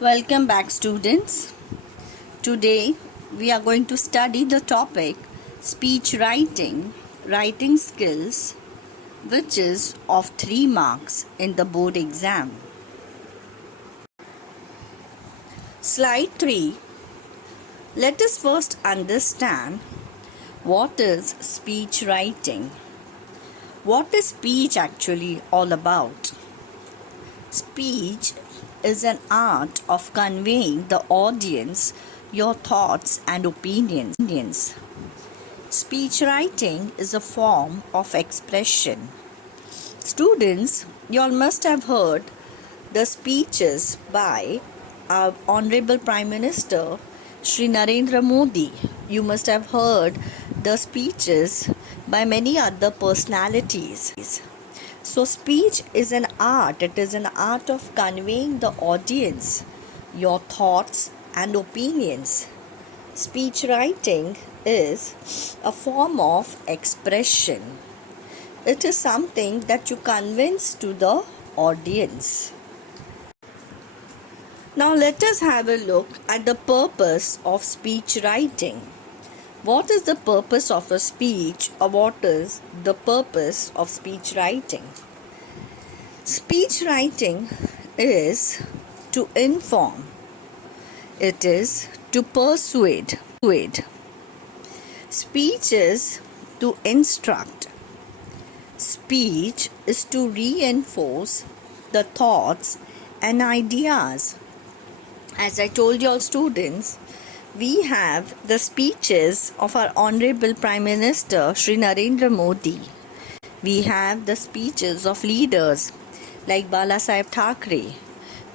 Welcome back, students. Today we are going to study the topic speech writing skills, which is of 3 marks in the board exam. Slide 3. Let us first understand what is speech writing. What is speech actually all about? Speech is an art of conveying the audience your thoughts and opinions. Speech writing is a form of expression. Students, you all must have heard the speeches by our Honorable Prime Minister Shri Narendra Modi. You must have heard the speeches by many other personalities. So speech is an art. It is an art of conveying the audience your thoughts and opinions. Speech writing is a form of expression. It is something that you convince to the audience. Now let us have a look at the purpose of speech writing. What is the purpose of a speech, or what is the purpose of speech writing? Speech writing is to inform. It is to persuade. Speech is to instruct. Speech is to reinforce the thoughts and ideas. As I told you all students, we have the speeches of our Honorable Prime Minister Shri Narendra Modi. We have the speeches of leaders like Balasaheb Thackeray.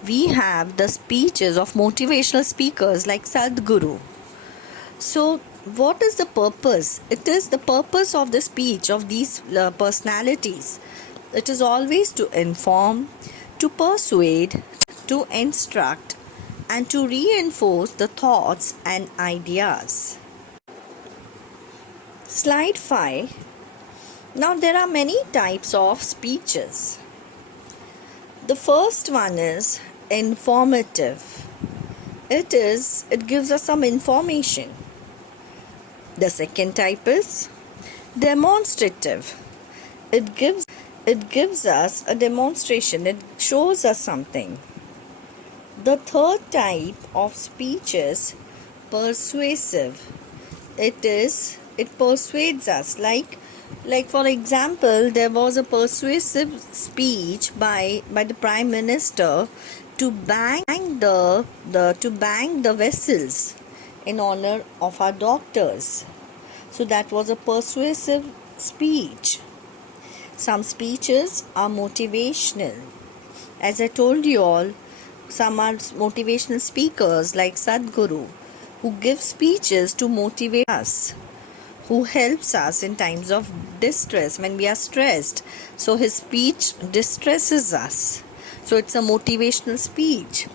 We have the speeches of motivational speakers like Sadhguru. So, what is the purpose? It is the purpose of the speech of these personalities. It is always to inform, to persuade, to instruct, and to reinforce the thoughts and ideas. Slide 5. Now there are many types of speeches. The first one is informative. It gives us some information. The second type is demonstrative. It gives us a demonstration. It shows us something. The third type of speech is persuasive. It persuades us. Like for example, there was a persuasive speech by the Prime Minister to bang the vessels in honor of our doctors. So that was a persuasive speech. Some speeches are motivational. As I told you all, some are motivational speakers like Sadhguru, who give speeches to motivate us, who helps us in times of distress when we are stressed. So his speech distresses us. So it's a motivational speech.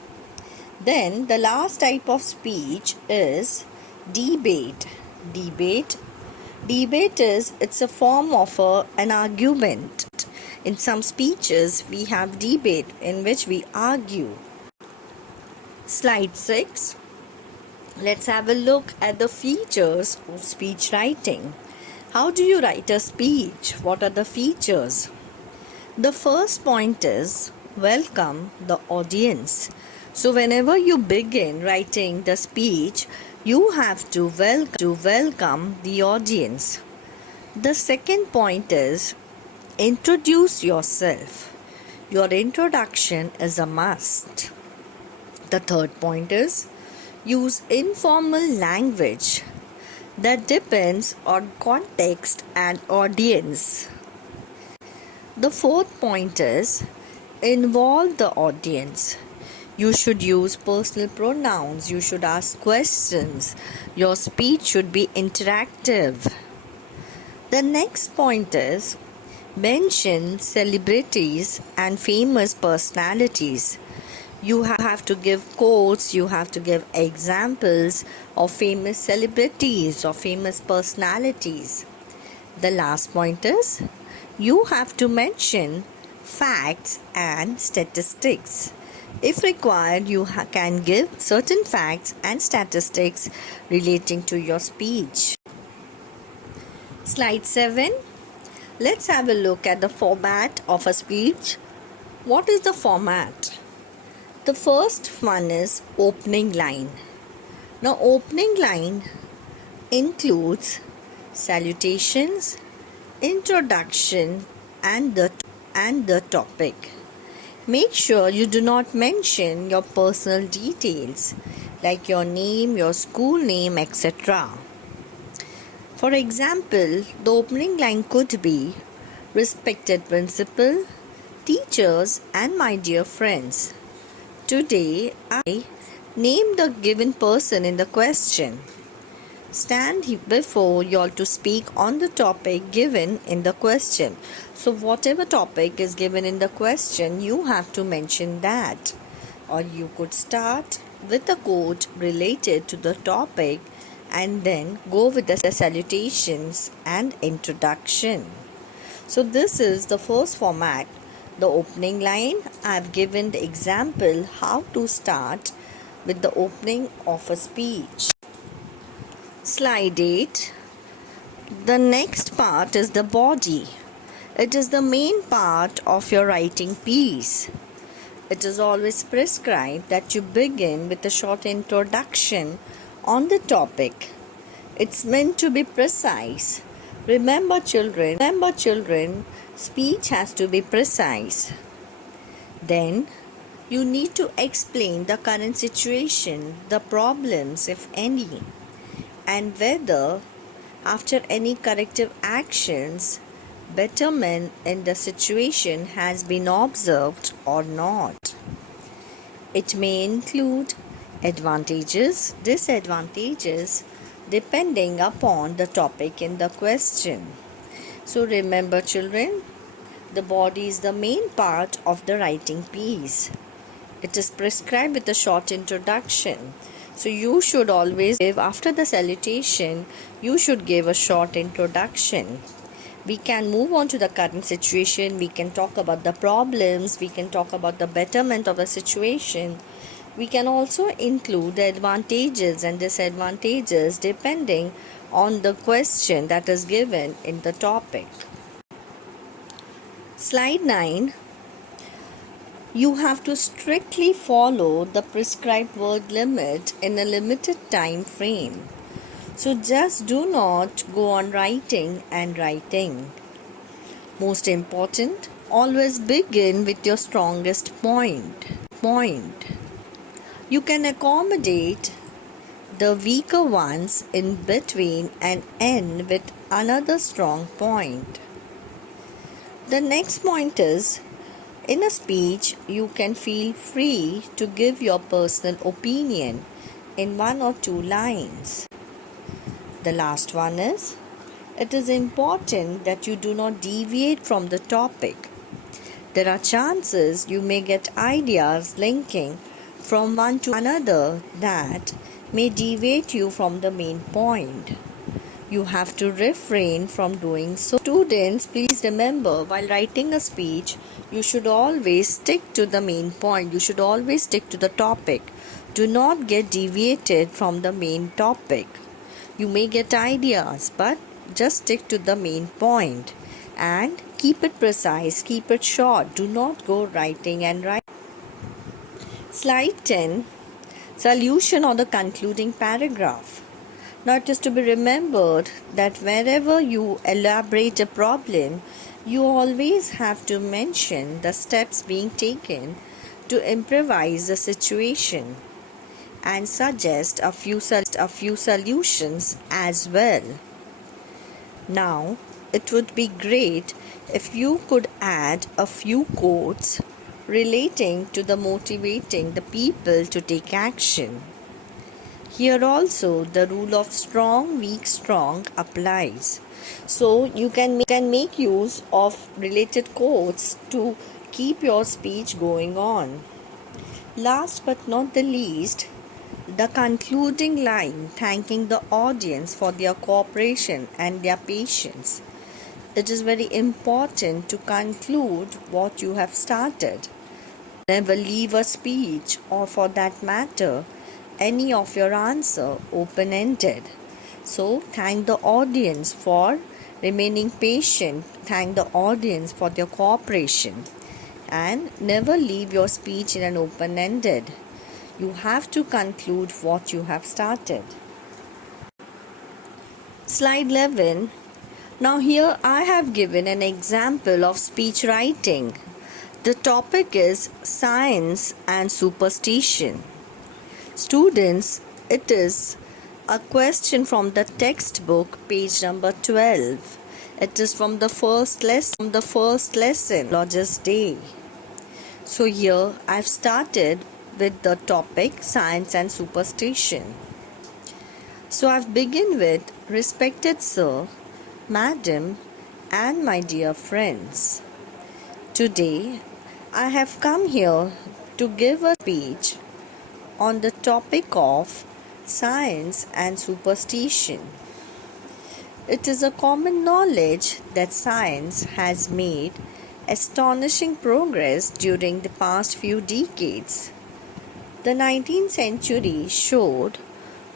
Then the last type of speech is debate. Debate is, it's a form of an argument. In some speeches we have debate in which we argue. Slide 6. Let's have a look at the features of speech writing. How do you write a speech? What are the features? The first point is welcome the audience. So whenever you begin writing the speech, you have to welcome the audience. The second point is introduce yourself. Your introduction is a must. The third point is use informal language that depends on context and audience. The fourth point is involve the audience. You should use personal pronouns. You should ask questions. Your speech should be interactive. The next point is mention celebrities and famous personalities. You have to give quotes, you have to give examples of famous celebrities or famous personalities. The last point is you have to mention facts and statistics. If required, you can give certain facts and statistics relating to your speech. Slide 7. Let's have a look at the format of a speech. What is the format? The first one is opening line. Now, opening line includes salutations, introduction, and the topic. Make sure you do not mention your personal details like your name, your school name, etc. For example, the opening line could be respected principal, teachers, and my dear friends. Today, I name the given person in the question. Stand before you all to speak on the topic given in the question. So, whatever topic is given in the question, you have to mention that. Or you could start with a quote related to the topic and then go with the salutations and introduction. So, this is the first format. The opening line. I've given the example how to start with the opening of a speech. Slide 8. The next part is the body. It is the main part of your writing piece. It is always prescribed that you begin with a short introduction on the topic. It's meant to be precise. Remember children, speech has to be precise. Then, you need to explain the current situation, the problems, if any, and whether, after any corrective actions, betterment in the situation has been observed or not. It may include advantages, disadvantages, depending upon the topic in the question. So remember children, the body is the main part of the writing piece. It is prescribed with a short introduction. So you should always give, after the salutation, you should give a short introduction. We can move on to the current situation. We can talk about the problems. We can talk about the betterment of the situation. We can also include the advantages and disadvantages depending on the question that is given in the topic. Slide 9. You have to strictly follow the prescribed word limit in a limited time frame. So just do not go on writing and writing. Most important, always begin with your strongest point. You can accommodate the weaker ones in between and end with another strong point. The next point is, in a speech, you can feel free to give your personal opinion in 1 or 2 lines. The last one is, it is important that you do not deviate from the topic. There are chances you may get ideas linking from one to another that may deviate you from the main point. You have to refrain from doing so. Students, please remember, while writing a speech, you should always stick to the main point. You should always stick to the topic. Do not get deviated from the main topic. You may get ideas, but just stick to the main point and keep it precise, keep it short. Do not go writing and writing. Slide 10. Solution or the concluding paragraph. Now it is to be remembered that wherever you elaborate a problem, you always have to mention the steps being taken to improvise the situation and suggest a few solutions as well. Now, it would be great if you could add a few quotes relating to the motivating the people to take action. Here also the rule of strong, weak, strong applies. So you can make use of related quotes to keep your speech going on. Last but not the least, the concluding line thanking the audience for their cooperation and their patience. It is very important to conclude what you have started. Never leave a speech, or for that matter, any of your answer open-ended. So thank the audience for remaining patient. Thank the audience for their cooperation. And never leave your speech in an open-ended. You have to conclude what you have started. Slide 11. Now here I have given an example of speech writing. The topic is science and superstition. Students, it is a question from the textbook, page number 12. It is from the first lesson, Lodger's Day. So here I've started with the topic science and superstition. So I've begun with respected sir, madam, and my dear friends. Today I have come here to give a speech on the topic of science and superstition. It is a common knowledge that science has made astonishing progress during the past few decades. The 19th century showed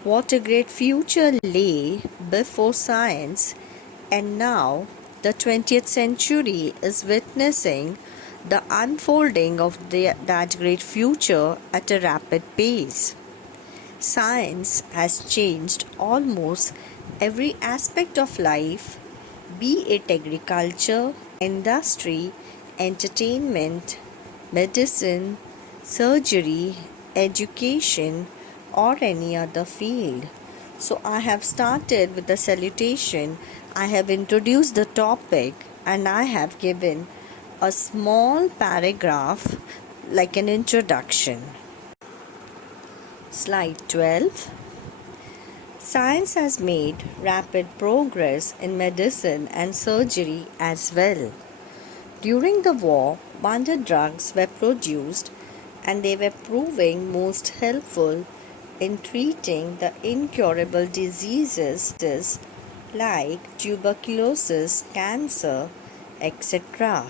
what a great future lay before science, and now the 20th century is witnessing the unfolding of that great future at a rapid pace. Science has changed almost every aspect of life, be it agriculture, industry, entertainment, medicine, surgery, education, or any other field. So I have started with the salutation. I have introduced the topic and I have given a small paragraph like an introduction. Slide 12. Science has made rapid progress in medicine and surgery as well. During the war, wonder drugs were produced and they were proving most helpful in treating the incurable diseases like tuberculosis, cancer, etc.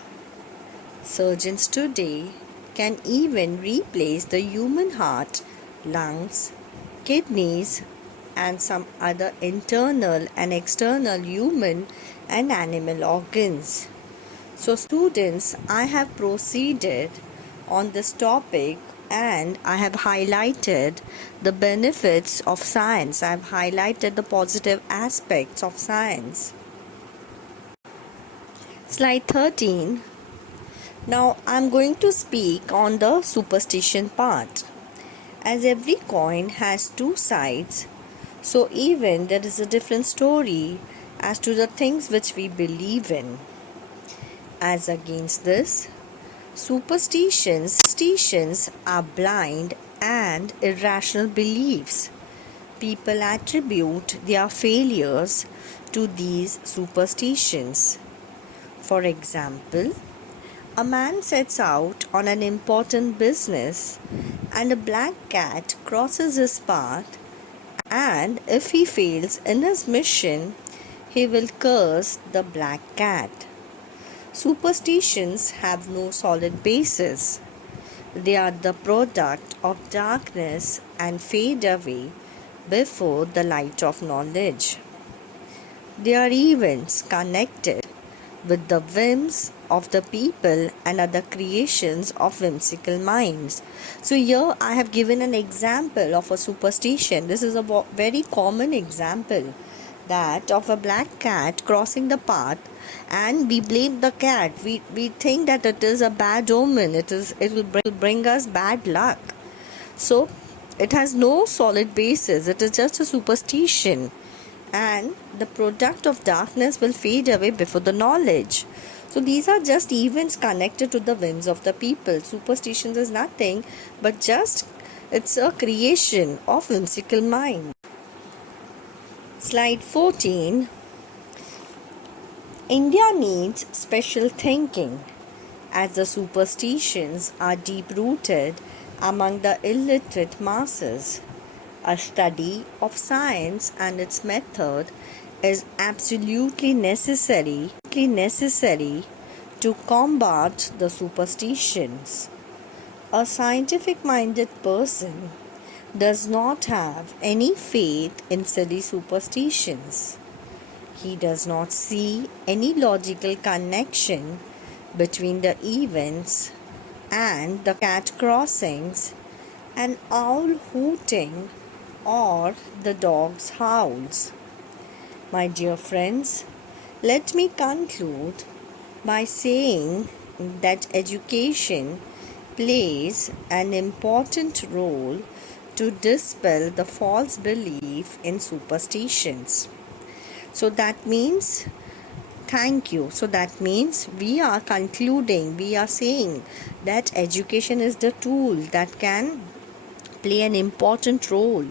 Surgeons today can even replace the human heart, lungs, kidneys, and some other internal and external human and animal organs. So students, I have proceeded on this topic and I have highlighted the benefits of science. I have highlighted the positive aspects of science. Slide 13. Now I'm going to speak on the superstition part. As every coin has two sides, so even there is a different story as to the things which we believe in. As against this, superstitions are blind and irrational beliefs. People attribute their failures to these superstitions. For example, a man sets out on an important business and a black cat crosses his path, and if he fails in his mission, he will curse the black cat. Superstitions have no solid basis. They are the product of darkness and fade away before the light of knowledge. They are events connected with the whims of the people and other creations of whimsical minds. So here I have given an example of a superstition. This is a very common example, that of a black cat crossing the path, and we blame the cat. We think that it is a bad omen. It will bring us bad luck. So it has no solid basis. It is just a superstition, and the product of darkness will fade away before the knowledge. So these are just events connected to the whims of the people. Superstitions is nothing but just it's a creation of whimsical mind. Slide 14. India needs special thinking, as the superstitions are deep-rooted among the illiterate masses. A study of science and its method is absolutely necessary to combat the superstitions. a scientific minded person does not have any faith in silly superstitions. He does not see any logical connection between the events and the cat crossings, an owl hooting, or the dog's howls. My dear friends, let me conclude by saying that education plays an important role to dispel the false belief in superstitions. So that means, thank you. So that means we are concluding, we are saying that education is the tool that can play an important role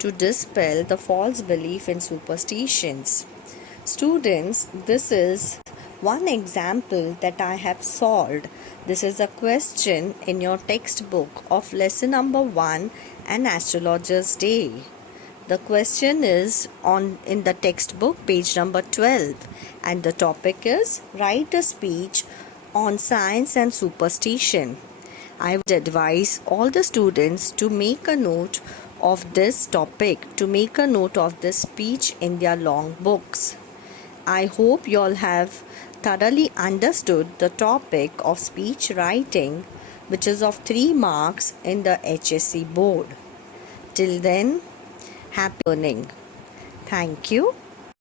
to dispel the false belief in superstitions. Students, this is one example that I have solved. This is a question in your textbook of lesson number 1, An Astrologer's Day. The question is in the textbook, page number 12, and the topic is write a speech on science and superstition. I would advise all the students to make a note of this topic, to make a note of this speech in their long books. I hope you all have thoroughly understood the topic of speech writing, which is of 3 marks in the HSC board. Till then, happy learning. Thank you.